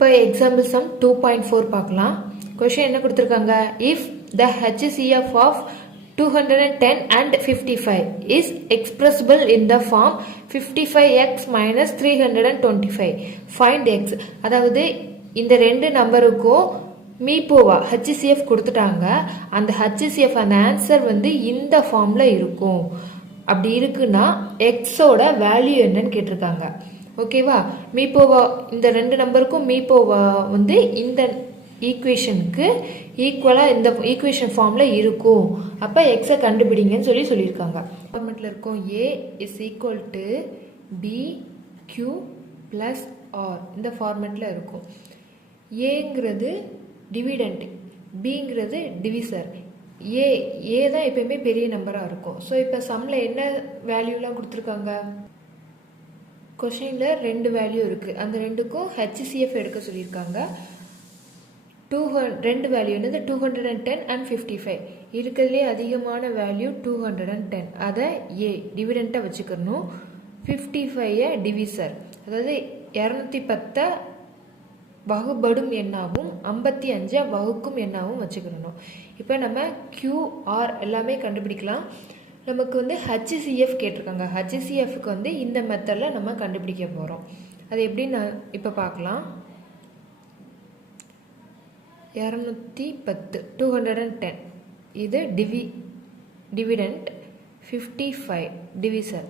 இப்போ example some 2.4 பார்க்கலாம். Question என்ன கொடுத்துருக்காங்க? If the HCF of 210 and 55 is expressible in the form 55x minus 325 find x. அதாவது இந்த ரெண்டு நம்பருக்கும் மீப்போவா HCF கொடுத்துட்டாங்க. அந்த HCF அந்த ஆன்சர் வந்து இந்த ஃபார்ம்ல இருக்கும். அப்படி இருக்குன்னா எக்ஸோட வேல்யூ என்னன்னு கேட்டிருக்காங்க. ஓகேவா? மீப்போவா இந்த ரெண்டு நம்பருக்கும் மீப்போவா வந்து இந்த ஈக்குவேஷனுக்கு ஈக்குவலாக இந்த ஈக்குவேஷன் ஃபார்மில் இருக்கும். அப்போ எக்ஸை கண்டுபிடிங்கன்னு சொல்லியிருக்காங்க. ஃபார்மெட்டில் இருக்கும் A is equal to B Q plus R இந்த ஃபார்மெட்டில் இருக்கும். ஏங்கிறது டிவிடெண்ட், பிங்கிறது டிவிசர். ஏ தான் எப்பயுமே பெரிய நம்பராக இருக்கும். ஸோ இப்போ சம்மில் என்ன வேல்யூலாம் கொடுத்துருக்காங்க? கொஷினில் ரெண்டு வேல்யூ இருக்குது. அந்த ரெண்டுக்கும் HCF எடுக்க சொல்லியிருக்காங்க. ரெண்டு வேல்யூ என்னது 210 and 55. இருக்கிறதுலே அதிகமான வேல்யூ 210. அதை ஏ டிவிடெண்ட்டாக வச்சுக்கணும். 55 டிவிசர், அதாவது 210 வகுபடும் எண்ணாவும் 55 வகுக்கும் எண்ணாவும் வச்சுக்கணும். இப்போ நம்ம QR எல்லாமே கண்டுபிடிக்கலாம். நமக்கு வந்து HCF கேட்டிருக்காங்க. HCFக்கு வந்து இந்த மெத்தடில் நம்ம கண்டுபிடிக்க போகிறோம். அது எப்படின்னு இப்போ பார்க்கலாம். 210 210 இது டிவிடெண்ட், 55 டிவிசர்.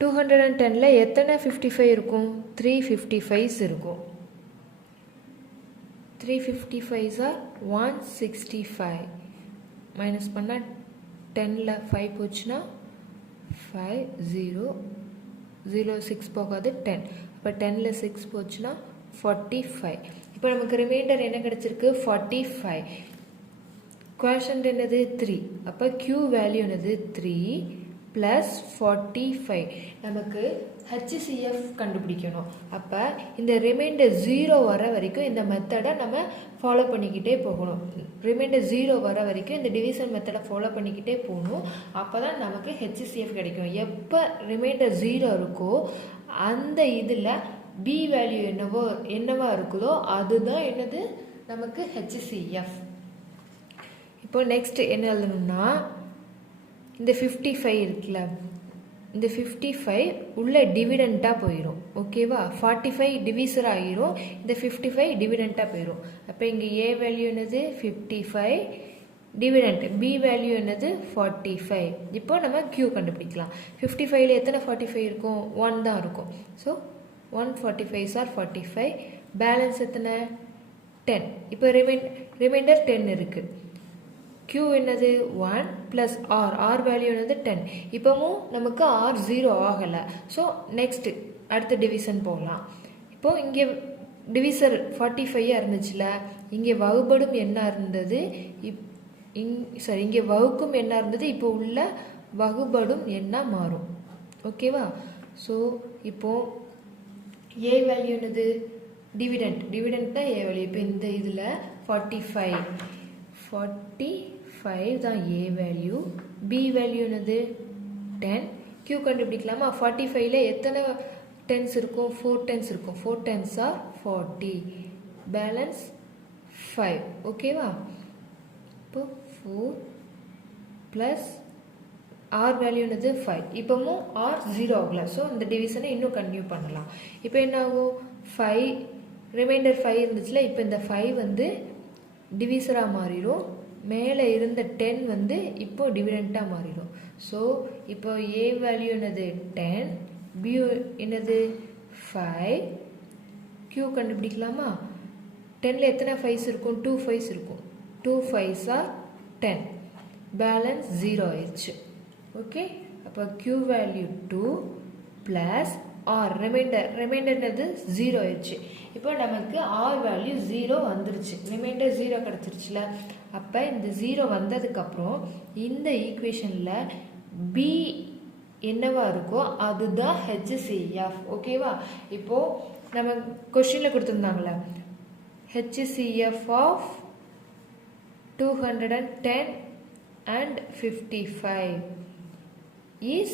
210ல் எத்தனை 55 இருக்கும்? 355 இருக்கும். 355 ஆர் 165. மைனஸ் பண்ணால் 10ல் 5 போச்சுன்னா 5 0 0 6 போகாது 10. அப்போ 10ல் 6 போச்சுன்னா 45. இப்போ நமக்கு ரிமைண்டர் என்ன கிடச்சிருக்கு? 45. குவேஷன் என்னது? 3. அப்போ Q வேல்யூ என்னது? 3 ப்ளஸ் 45. நமக்கு HCF கண்டுபிடிக்கணும். அப்போ இந்த ரிமைண்டர் 0 வர வரைக்கும் இந்த மெத்தடை நம்ம ஃபாலோ பண்ணிக்கிட்டே போகணும். ரிமைண்டர் 0 வர வரைக்கும் இந்த டிவிஷன் மெத்தடை ஃபாலோ பண்ணிக்கிட்டே போகணும். அப்போ தான் நமக்கு HCF கிடைக்கும். எப்போ ரிமைண்டர் 0 இருக்கோ அந்த இதில் பி வேல்யூ என்னவா இருக்குதோ அதுதான் என்னது நமக்கு HCF. இப்போ நெக்ஸ்ட் என்ன எழுதணும்னா, இந்த 55 இருக்குல்ல, இந்த 55 உள்ள டிவிடெண்ட்டாக போயிடும். ஓகேவா? 45 டிவிசர் ஆகிரும், இந்த 55 டிவிடெண்ட்டாக போயிடும். அப்போ இங்கே ஏ வேல்யூ என்னது? 55 டிவிடெண்ட், பி வேல்யூ என்னது? 45. இப்போ நம்ம Q கண்டுபிடிக்கலாம். 55ல் எத்தனை 45 இருக்கும்? 1 தான் இருக்கும். So 145 R 45. பேலன்ஸ் எத்தனை? 10. இப்போ ரிமைண்டர் 10 இருக்குது. Q என்னது? 1 ப்ளஸ் ஆர் வேல்யூ என்னது? 10. இப்போவும் நமக்கு R 0 ஆகலை. ஸோ நெக்ஸ்ட் அடுத்த டிவிஷன் போகலாம். இப்போது இங்கே டிவிசர் 45 இருந்துச்சுல, இங்கே வகுபடும் என்ன இருந்தது? இங்கே வகுக்கும் என்ன இருந்தது? இப்போ உள்ள வகுபடும் என்ன மாறும். ஓகேவா? ஸோ இப்போது ஏ வேல்யூ என்னது? டிவிடெண்ட் தான் ஏ வேல்யூ. இப்போ இந்த இதில் 45 தான் ஏ வேல்யூ. பி வேல்யூ என்னது? 10. Q கண்டுபிடிக்கலாமா? 45ல் எத்தனை 10s இருக்கும்? 4 10s இருக்கும். 4 10s ஆர் 40. பேலன்ஸ் 5. ஓகேவா? இப்போ 4 ப்ளஸ் ஆர் வேல்யூ என்னது? 5. இப்போவும் R 0 ஆகலை. ஸோ இந்த டிவிஷனை இன்னும் கன்டினியூ பண்ணலாம். இப்போ என்ன ஆகும்? 5 ரிமைண்டர் 5 இருந்துச்சுல, இப்போ இந்த 5 வந்து டிவிசராக மாறிடும். மேலே இருந்த 10 வந்து இப்போ டிவிடெண்ட்டாக மாறிடும். ஸோ இப்போ ஏ வேல்யூ என்னது? 10. பி என்னது? 5. Q கண்டுபிடிக்கலாமா? 10ல் எத்தனை 5s இருக்கும்? 2 5s இருக்கும். 2 5s ஆர் 10. பேலன்ஸ் 0 ஆயிடுச்சு. ஓகே? அப்போ Q value 2 plus R remainder என்னது? 0 ஆயிடுச்சு. இப்போ நமக்கு ஆர் வேல்யூ 0 வந்துருச்சு. ரிமைண்டர் 0 கிடச்சிருச்சுல. அப்போ இந்த 0 வந்ததுக்கப்புறம் இந்த ஈக்குவேஷனில் பி என்னவா இருக்கோ அதுதான் HCF. ஓகேவா? இப்போது நம்ம கொஸ்டினில் கொடுத்துருந்தாங்களே, HCF ஆஃப் 210 and 55 is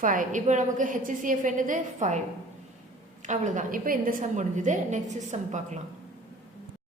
5. இப்போ நமக்கு HCF என்னது? 5. அவ்வளோதான். இப்போ இந்த சம் முடிஞ்சது. நெக்ஸ்ட் சம் பார்க்கலாம்.